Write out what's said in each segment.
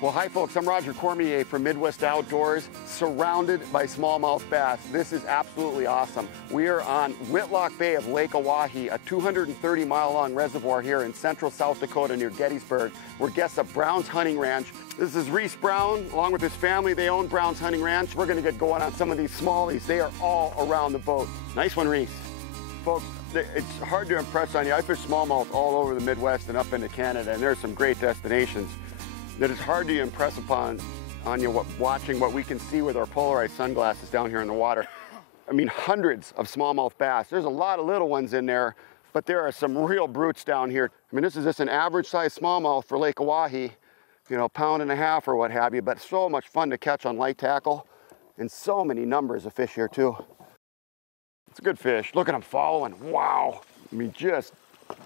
Well, hi folks, I'm Roger Cormier from Midwest Outdoors, surrounded by smallmouth bass. This is absolutely awesome. We are on Whitlock Bay of Lake Oahe, a 230-mile-long reservoir here in central South Dakota near Gettysburg. We're guests at Brown's Hunting Ranch. This is Reese Brown, along with his family. They own Brown's Hunting Ranch. We're gonna get going on some of these smallies. They are all around the boat. Nice one, Reese. Folks, it's hard to impress on you. I fish smallmouth all over the Midwest and up into Canada, and there's some great destinations that is hard to impress upon you watching what we can see with our polarized sunglasses down here in the water. I mean, hundreds of smallmouth bass. There's a lot of little ones in there, but there are some real brutes down here. I mean, this is just an average size smallmouth for Lake Oahe, you know, 1.5 pounds or what have you, but so much fun to catch on light tackle, and so many numbers of fish here too. It's a good fish. Look at them following. Wow. I mean, just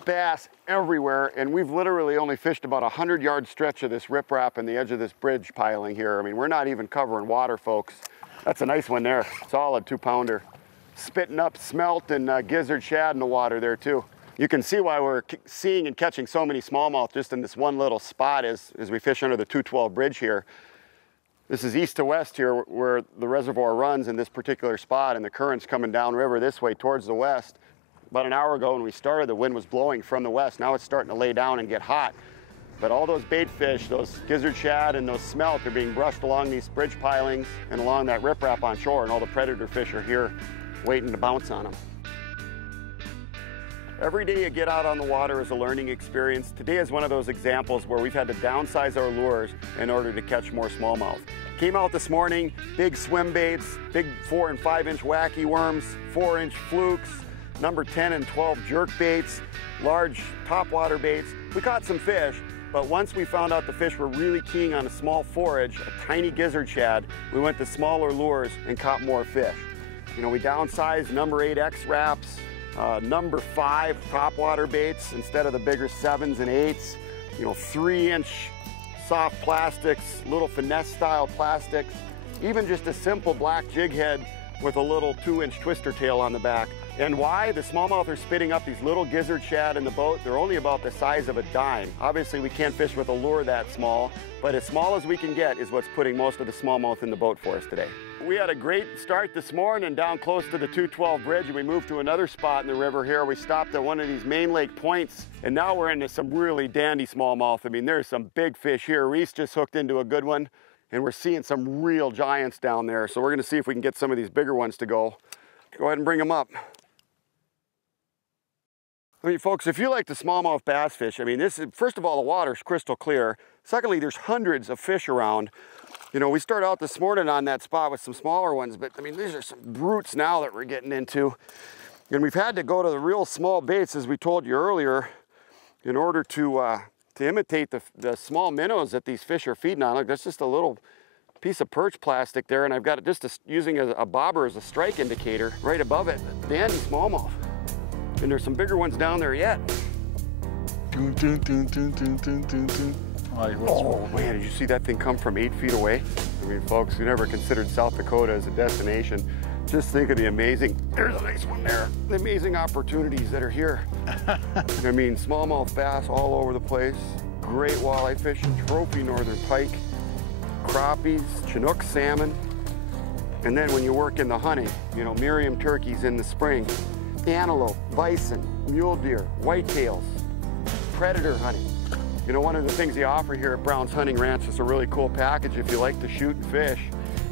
bass everywhere, and we've literally only fished about a 100-yard stretch of this riprap and the edge of this bridge piling here. I mean, we're not even covering water, folks. That's a nice one there. Solid 2-pounder. Spitting up smelt and gizzard shad in the water there too. You can see why we're seeing and catching so many smallmouth just in this one little spot as we fish under the 212 bridge here. This is east to west here where the reservoir runs in this particular spot, and the current's coming downriver this way towards the west. About an hour ago when we started, the wind was blowing from the west. Now it's starting to lay down and get hot. But all those bait fish, those gizzard shad and those smelt are being brushed along these bridge pilings and along that riprap on shore, and all the predator fish are here waiting to bounce on them. Every day you get out on the water is a learning experience. Today is one of those examples where we've had to downsize our lures in order to catch more smallmouth. Came out this morning, big swim baits, big 4- and 5-inch wacky worms, 4-inch flukes, number 10 and 12 jerk baits, large topwater baits. We caught some fish, but once we found out the fish were really keen on a small forage, a tiny gizzard shad, we went to smaller lures and caught more fish. You know, we downsized number 8X wraps, number 5 topwater baits instead of the bigger 7s and 8s, you know, 3-inch soft plastics, little finesse style plastics, even just a simple black jig head with a little 2-inch twister tail on the back. And why? The smallmouth are spitting up these little gizzard shad in the boat. They're only about the size of a dime. Obviously we can't fish with a lure that small, but as small as we can get is what's putting most of the smallmouth in the boat for us today. We had a great start this morning down close to the 212 bridge, and we moved to another spot in the river here. We stopped at one of these main lake points, and now we're into some really dandy smallmouth. I mean, there's some big fish here. Reese just hooked into a good one, and we're seeing some real giants down there. So we're gonna see if we can get some of these bigger ones to go. Go ahead and bring them up. I mean, folks, if you like the smallmouth bass fish, I mean, this is, first of all, the water's crystal clear. Secondly, there's hundreds of fish around. You know, we started out this morning on that spot with some smaller ones, but I mean, these are some brutes now that we're getting into. And we've had to go to the real small baits, as we told you earlier, in order to imitate the small minnows that these fish are feeding on. Look, that's just a little piece of perch plastic there, and I've got it just using a bobber as a strike indicator right above it. Dandy smallmouth. And there's some bigger ones down there yet. Oh man, did you see that thing come from 8 feet away? I mean, folks, who never considered South Dakota as a destination, just think of the amazing, there's a nice one there, the amazing opportunities that are here. I mean, smallmouth bass all over the place, great walleye fishing, trophy northern pike, crappies, Chinook salmon, and then when you work in the hunting, you know, Miriam turkeys in the spring, antelope, bison, mule deer, whitetails, predator hunting. You know, one of the things they offer here at Brown's Hunting Ranch is a really cool package if you like to shoot and fish.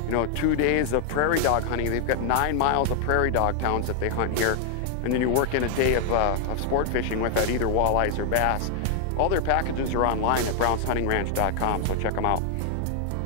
You know, 2 days of prairie dog hunting. They've got 9 miles of prairie dog towns that they hunt here. And then you work in a day of sport fishing with that, either walleyes or bass. All their packages are online at brownshuntingranch.com, so check them out.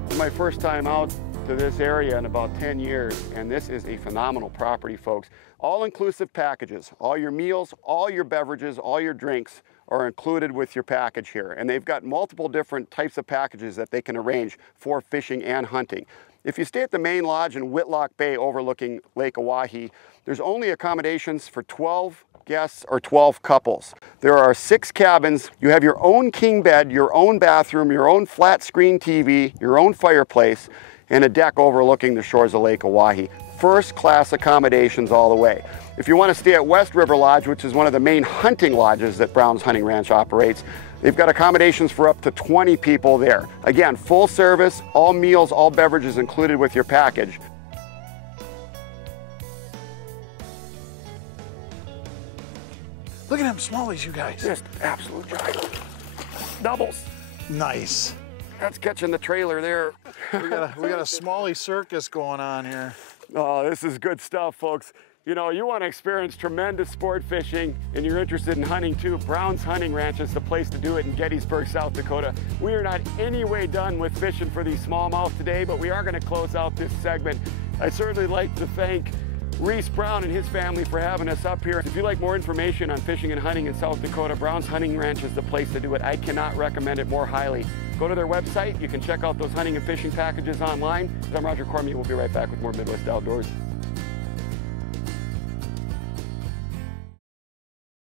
This is my first time out to this area in about 10 years, and this is a phenomenal property, folks. All-inclusive packages, all your meals, all your beverages, all your drinks are included with your package here. And they've got multiple different types of packages that they can arrange for fishing and hunting. If you stay at the main lodge in Whitlock Bay overlooking Lake Oahe, there's only accommodations for 12 guests or 12 couples. There are 6 cabins. You have your own king bed, your own bathroom, your own flat screen TV, your own fireplace, and a deck overlooking the shores of Lake Oahe. First-class accommodations all the way. If you want to stay at West River Lodge, which is one of the main hunting lodges that Brown's Hunting Ranch operates, They've got accommodations for up to 20 people there. Again, full service, all meals, all beverages included with your package. Look at them smallies, you guys. Just absolute giant. Doubles. Nice. That's catching the trailer there. We got a smallie circus going on here. Oh, this is good stuff, folks. You know, you want to experience tremendous sport fishing and you're interested in hunting too, Brown's Hunting Ranch is the place to do it in Gettysburg, South Dakota. We are not any way done with fishing for these smallmouth today, but we are going to close out this segment. I'd certainly like to thank Reese Brown and his family for having us up here. If you'd like more information on fishing and hunting in South Dakota, Brown's Hunting Ranch is the place to do it. I cannot recommend it more highly. Go to their website. You can check out those hunting and fishing packages online. I'm Roger Cormier. We'll be right back with more Midwest Outdoors.